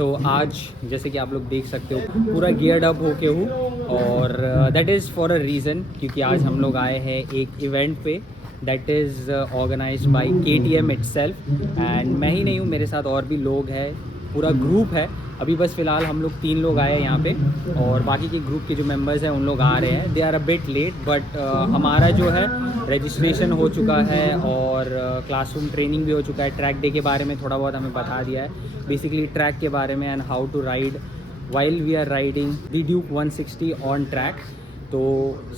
आज जैसे कि आप लोग देख सकते हो पूरा गियर्ड अप होके हूँ और that is for a reason, क्योंकि आज हम लोग आए हैं एक इवेंट पे that is organised by KTM itself. And मैं ही नहीं हूँ, मेरे साथ और भी लोग हैं, पूरा ग्रुप है। अभी बस फ़िलहाल हम लोग 3 लोग आए हैं यहाँ पे और बाकी के ग्रुप के जो मेंबर्स हैं उन लोग आ रहे हैं। They are a bit late but हमारा जो है रजिस्ट्रेशन हो चुका है और क्लासरूम ट्रेनिंग भी हो चुका है। ट्रैक डे के बारे में थोड़ा बहुत हमें बता दिया है, बेसिकली ट्रैक के बारे में and how to ride while we are riding the Duke 160 on track. तो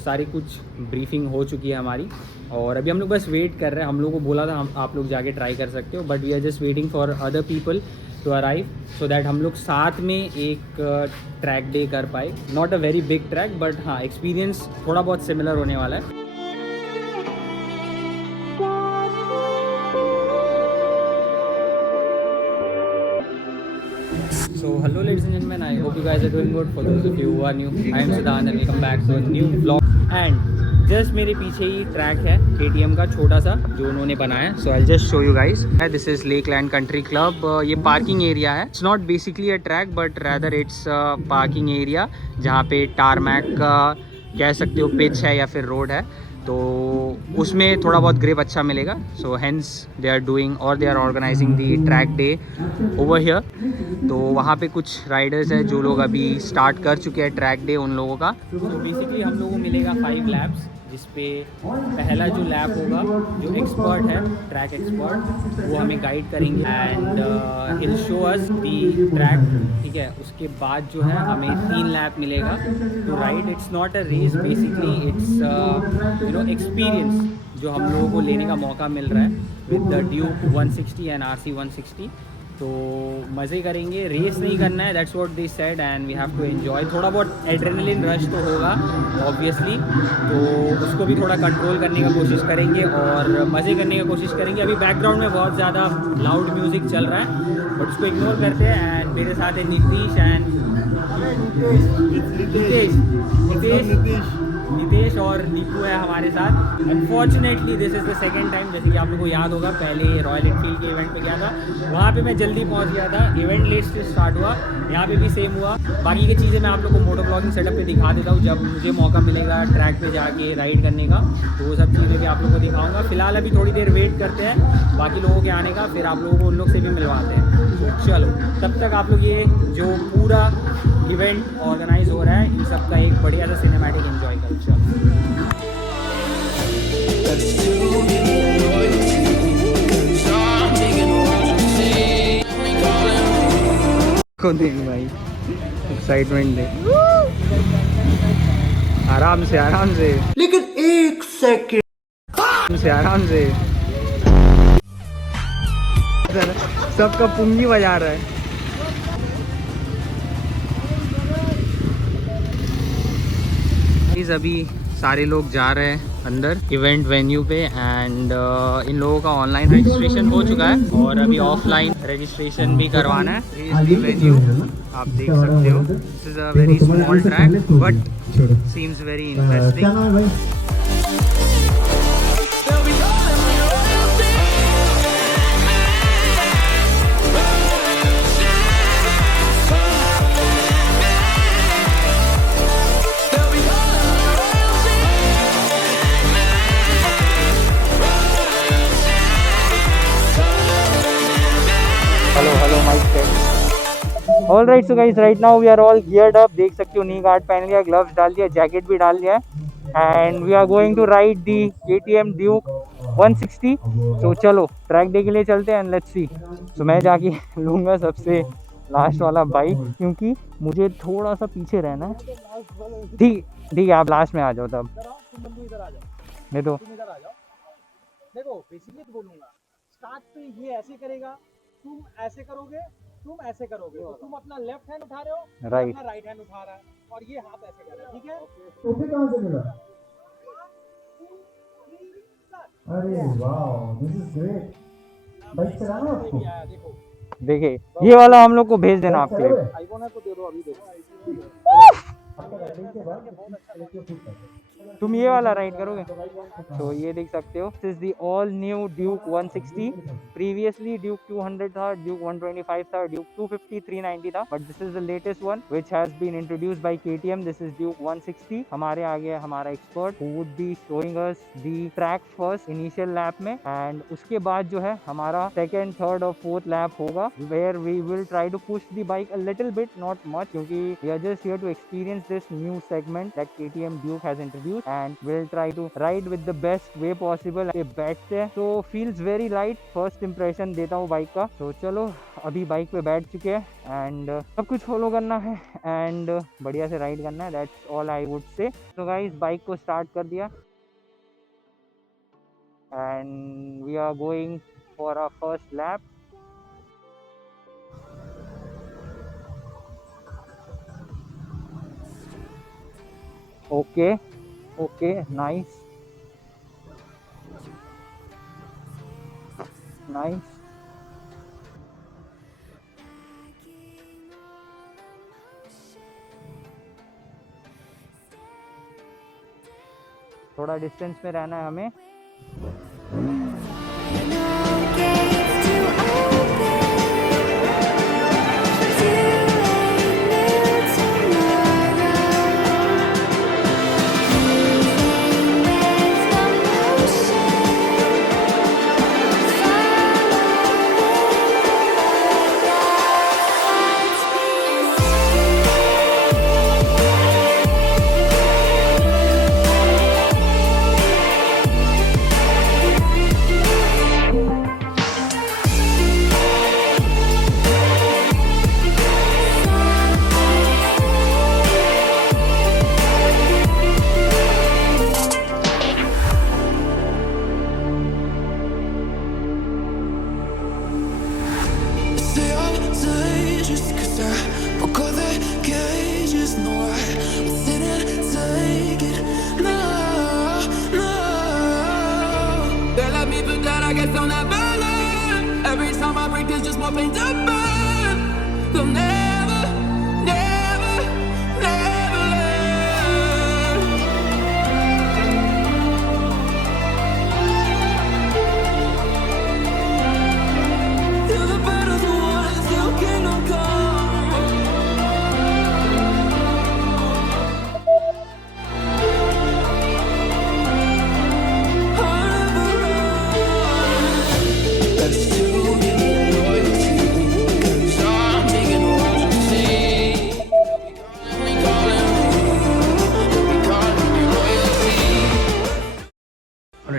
सारी कुछ ब्रीफिंग हो चुकी है हमारी और अभी हम लोग बस वेट कर रहे हैं। हम लोग को बोला था हम आप लोग जाके ट्राई कर सकते हो, but we are just waiting for other people to arrive so that हम लोग साथ में एक ट्रैक डे कर पाए। Not a very big track but हाँ, एक्सपीरियंस थोड़ा बहुत सिमिलर होने वाला है। So hello ladies and gentlemen, I hope you guys are doing good. For those of you who are new, I am Siddhant and welcome back to a new vlog. And just मेरे पीछे ही track है KTM का छोटा सा जो उन्होंने बनाया है। So I'll just show you guys. This is Lakeland Country Club. ये पार्किंग एरिया है। It's not basically a track but rather it's a parking area जहाँ पे टारमैक का कह सकते हो पिच है या फिर रोड है, तो उसमें थोड़ा बहुत ग्रिप अच्छा मिलेगा। So hence they are doing और they are organizing the track day over here. तो वहाँ पे कुछ राइडर्स हैं जो लोग अभी स्टार्ट कर चुके हैं ट्रैक डे उन लोगों का। तो बेसिकली हम लोगों को मिलेगा 5 लैप्स, जिसपे पहला जो लैप होगा जो एक्सपर्ट है ट्रैक एक्सपर्ट वो हमें गाइड करेंगे and hill show us the track, ठीक है। उसके बाद जो है हमें 3 लैप मिलेगा to ride. It's not a race, basically it's experience जो हम लोगों को लेने का मौका मिल रहा है with the Duke 160 and RC 160। तो मज़े करेंगे, रेस नहीं करना है, that's what they said and we have to enjoy. थोड़ा बहुत एड्रेनलिन रश तो होगा ऑब्वियसली, तो उसको भी थोड़ा कंट्रोल करने का कोशिश करेंगे और मज़े करने की कोशिश करेंगे। अभी बैकग्राउंड में बहुत ज़्यादा लाउड म्यूज़िक चल रहा है बट उसको इग्नोर करते हैं। एंड मेरे साथ है नीतीश एंड नितेश और दीपू है हमारे साथ। Unfortunately this is the second time, जैसे कि आप लोगों को याद होगा पहले रॉयल एनफील्ड के इवेंट पे गया था, वहाँ पे मैं जल्दी पहुँच गया था, इवेंट लेट से स्टार्ट हुआ। यहाँ पे भी सेम हुआ। बाकी की चीज़ें मैं आप लोग को मोटो ब्लॉगिंग सेटअप पे दिखा देता हूँ जब मुझे मौका मिलेगा ट्रैक पे जाके राइड करने का, तो वो सब चीज़ें भी आप लोग को दिखाऊँगा। फिलहाल अभी थोड़ी देर वेट करते हैं बाकी लोगों के आने का, फिर आप लोगों को उन लोग से भी मिलवाते हैं। तो चलो तब तक आप लोग ये जो पूरा इवेंट ऑर्गेनाइज हो रहा है इन सब का एक बढ़िया सा सिनेमैटिक एंजॉय करो। चलो कौन देख भाई, एक्साइटमेंट दे, आराम से आराम से, लेकिन एक सेकंड आराम से सबका पुंगी बजा रहा है। अभी सारे लोग जा रहे हैं अंदर इवेंट वेन्यू पे एंड इन लोगों का ऑनलाइन रजिस्ट्रेशन हो चुका है और अभी ऑफलाइन रजिस्ट्रेशन भी करवाना है। वेन्यू आप देख सकते हो, this is a very small track but seems very interesting. Hello mic test. All right, so guys right now we are all geared up. देख सकते हो नी गार्ड पहन लिया, ग्लव्स डाल दिया, जैकेट भी डाल दिया and we are going to ride the KTM Duke 160। तो चलो ट्रैक डे के लिए चलते हैं एंड लेट्स सी। तो मैं जाके लूँगा सबसे लास्ट वाला बाइक क्योंकि मुझे थोड़ा सा पीछे रहना है। ठीक ठीक है, आप लास्ट में आ जाओ तब। नहीं तो देखो बेसिकली तो बोलूंगा स्टार्ट पे ये ऐसे करेगा, तुम ऐसे करोगे, तुम ऐसे करोगे, तो तुम अपना लेफ्ट हैंड उठा रहे हो, राइट, अपना राइट हैंड उठा रहा है और ये हाथ ऐसे कर रहा है, ठीक है। टोपी कहाँ से मिला? अरे वाह, दिस इज ग्रेट। बाइक चलाना है आपको? देखो देखिए ये वाला हम लोग को भेज देना आपके लिए। आईफोन है तो दे दो अभी, देखो आपका राइडिंग के बाद बहुत अच्छा तुम ये वाला राइड करोगे? तो ये देख सकते हो, this is the all new Duke 160। Previously Duke 200 था, ड्यूक 125 था, ड्यूक 250, 390 था, but this is the latest one which has been introduced by KTM. This is Duke 160। हमारे आगे हमारा expert who would be showing us the track first initial lap में, and उसके बाद जो है हमारा सेकंड, थर्ड और फोर्थ लैप होगा, where we will try to push the bike a little bit, not much, क्योंकि we are just here to experience this new segment that KTM Duke has introduced, and will try to ride with the best way possible. बैठते हैं तो feels very light, first impression देता हूँ bike का। तो चलो अभी बाइक पे बैठ चुके हैं, एंड सब कुछ फॉलो करना है एंड बढ़िया से राइड करना है, that's all I would say. तो गाइस बाइक को स्टार्ट कर दिया and we are going for our first lap. Okay, nice. थोड़ा डिस्टेंस में रहना है हमें।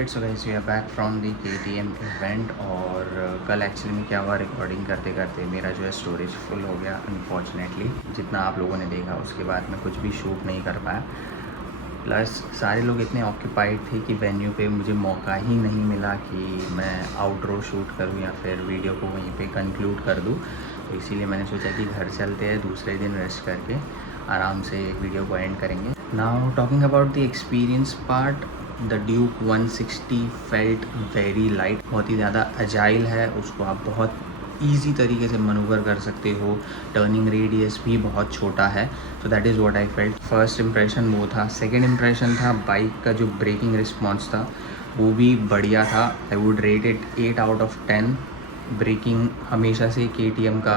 So guys we are back from the KTM event. और कल एक्चुअली में क्या हुआ, रिकॉर्डिंग करते करते मेरा जो है स्टोरेज फुल हो गया अनफॉर्चुनेटली। जितना आप लोगों ने देखा उसके बाद मैं कुछ भी शूट नहीं कर पाया, प्लस सारे लोग इतने ऑक्यूपाइड थे कि वेन्यू पे मुझे मौका ही नहीं मिला कि मैं आउटरो शूट करूं या फिर वीडियो को वहीं पे कंक्लूड कर दूं। तो इसीलिए मैंने सोचा कि घर चलते हैं, दूसरे दिन रेस्ट करके आराम से वीडियो को एंड करेंगे। Now talking about the experience part, the Duke 160 felt very light, बहुत ही ज़्यादा अजाइल है, उसको आप बहुत ईजी तरीके से मनूवर कर सकते हो, टर्निंग रेडियस भी बहुत छोटा है। तो that is what I felt. First impression वो था। सेकंड इंप्रेशन था बाइक का जो ब्रेकिंग रिस्पॉन्स था वो भी बढ़िया था। I would rate it 8 out of 10। Braking हमेशा से KTM का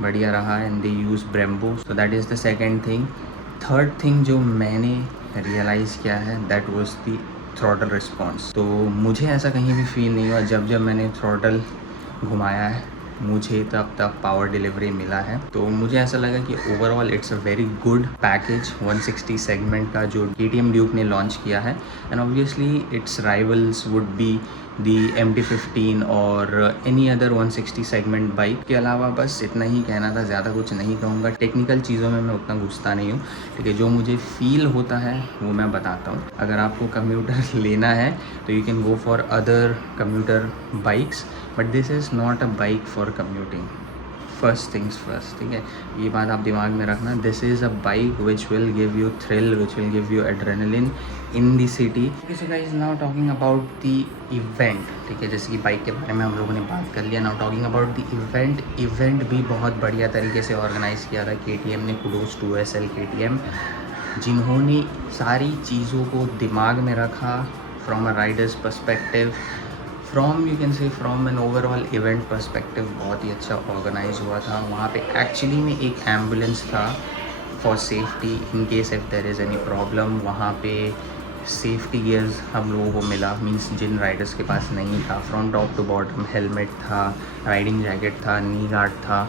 बढ़िया रहा and they use Brembo, so that is the second thing. Third thing जो मैंने रियलाइज़ किया है that was the throttle response. तो मुझे ऐसा कहीं भी फील नहीं हुआ जब मैं थ्रॉटल घुमाया है, मुझे तब पावर डिलीवरी मिला है। तो मुझे ऐसा लगा कि overall it's a very good package 160 segment का जो KTM ड्यूक ने लॉन्च किया है। And obviously it's rivals would be the MT-15 और एनी अदर 160 सेगमेंट बाइक। के अलावा बस इतना ही कहना था, ज़्यादा कुछ नहीं कहूँगा। टेक्निकल चीज़ों में मैं उतना घुसता नहीं हूँ, ठीक है। जो मुझे फील होता है वो मैं बताता हूँ। अगर आपको कम्यूटर लेना है तो you can go for other commuter bikes, but this is not a bike for commuting. First things first, ठीक है, ये बात आप दिमाग में रखना। This is a bike which will give you thrill, which will give you adrenaline in the city. So guys now talking about the event, ठीक है, जैसे कि बाइक के बारे में हम लोगों ने बात कर लिया। Now talking about the event भी बहुत बढ़िया तरीके से ऑर्गेनाइज़ किया था KTM ने। Kudos to SL KTM। जिन्होंने सारी चीज़ों को दिमाग में रखा from a rider's perspective, from you can say from an overall event perspective बहुत ही अच्छा ऑर्गेनाइज हुआ था। वहाँ पे एक्चुअली में एक एम्बुलेंस था for safety in case if there is any problem. वहाँ पे सेफ्टी गियर्स हम लोगों को मिला, मींस जिन राइडर्स के पास नहीं था। From top to bottom helmet था, राइडिंग जैकेट था, नी गार्ड था,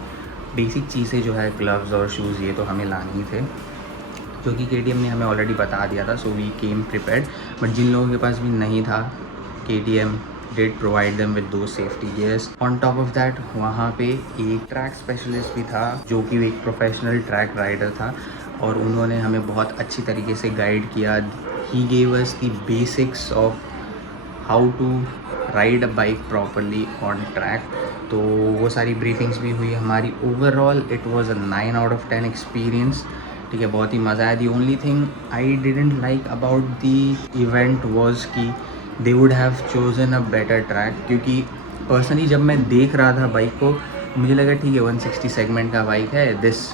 बेसिक चीज़ें जो है ग्लव्स और शूज़ ये तो हमें लानी थे, जो कि KTM ने हमें ऑलरेडी बता दिया था। So we came prepared. But जिन लोगों के पास भी नहीं था, KTM did provide them with two safety gears. On top of that वहाँ पे एक ट्रैक स्पेशलिस्ट भी था जो कि एक प्रोफेशनल ट्रैक राइडर था, और उन्होंने हमें बहुत अच्छी तरीके से गाइड किया। He gave us the basics of how to ride a bike properly on track. तो वो सारी ब्रीफिंग्स भी हुई हमारी। Overall it was a 9 out of 10 experience. ठीक है, बहुत ही मज़ा आया। The only thing I didn't like about the event was कि they would have chosen a better track, क्योंकि पर्सनली जब मैं देख रहा था बाइक को मुझे लगा ठीक है 160 सेगमेंट का बाइक है, दिस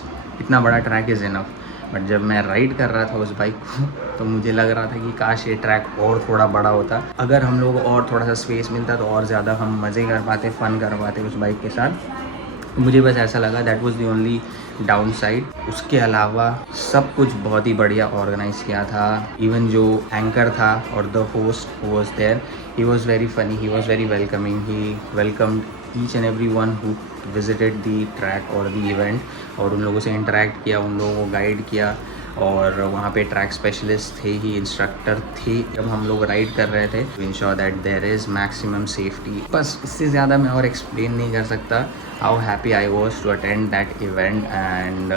इतना बड़ा ट्रैक इज़ इनफ। बट जब मैं राइड कर रहा था उस बाइक को तो मुझे लग रहा था कि काश ये ट्रैक और थोड़ा बड़ा होता, अगर हम लोग और थोड़ा सा स्पेस मिलता तो और ज़्यादा हम मज़े कर पाते, फ़न कर पाते उस बाइक के साथ। मुझे बस ऐसा लगा, that was the only down side. उसके अलावा सब कुछ बहुत ही बढ़िया ऑर्गेनाइज किया था। इवन जो एंकर था और the host was there, he was very funny, he was very welcoming, he welcomed each and every one who visited the track और द इवेंट, और उन लोगों से इंटरेक्ट किया, उन लोगों को गाइड किया। और वहाँ पे ट्रैक स्पेशलिस्ट थे ही, इंस्ट्रक्टर थे जब हम लोग राइड कर रहे थे, to ensure that there is maximum safety. बस इससे ज़्यादा मैं और एक्सप्लेन नहीं कर सकता how happy I was to attend that event, and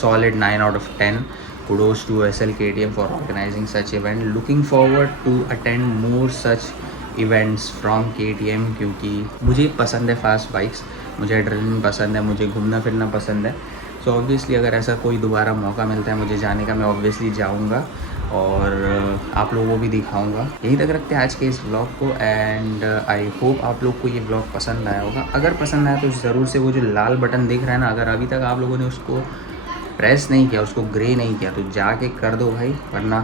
solid 9 out of 10। kudos to SL KTM for organizing such event. Looking forward to attend more such events from KTM, क्योंकि मुझे पसंद है फास्ट बाइक्स, मुझे adrenaline पसंद है, मुझे घूमना फिरना पसंद है। सो ऑब्वियसली अगर ऐसा कोई दोबारा मौका मिलता है मुझे जाने का, मैं ऑब्वियसली जाऊंगा और आप लोगों को भी दिखाऊंगा। यहीं तक रखते हैं आज के इस व्लॉग को, एंड आई होप आप लोग को ये व्लॉग पसंद आया होगा। अगर पसंद आया तो ज़रूर से वो जो लाल बटन दिख रहा है ना, अगर अभी तक आप लोगों ने उसको प्रेस नहीं किया, उसको ग्रे नहीं किया, तो जाके कर दो भाई, वरना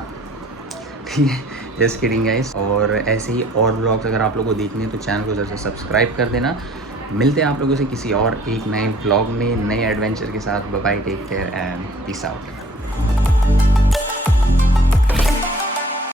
ठीक है, जस्ट किडिंग गाइस। और ऐसे ही और व्लॉग्स अगर आप लोगों को देखने हैं तो चैनल को ज़रूर सब्सक्राइब कर देना। मिलते हैं आप लोगों से किसी और एक नए व्लॉग में, नए एडवेंचर के साथ। Bye bye, take care and peace out.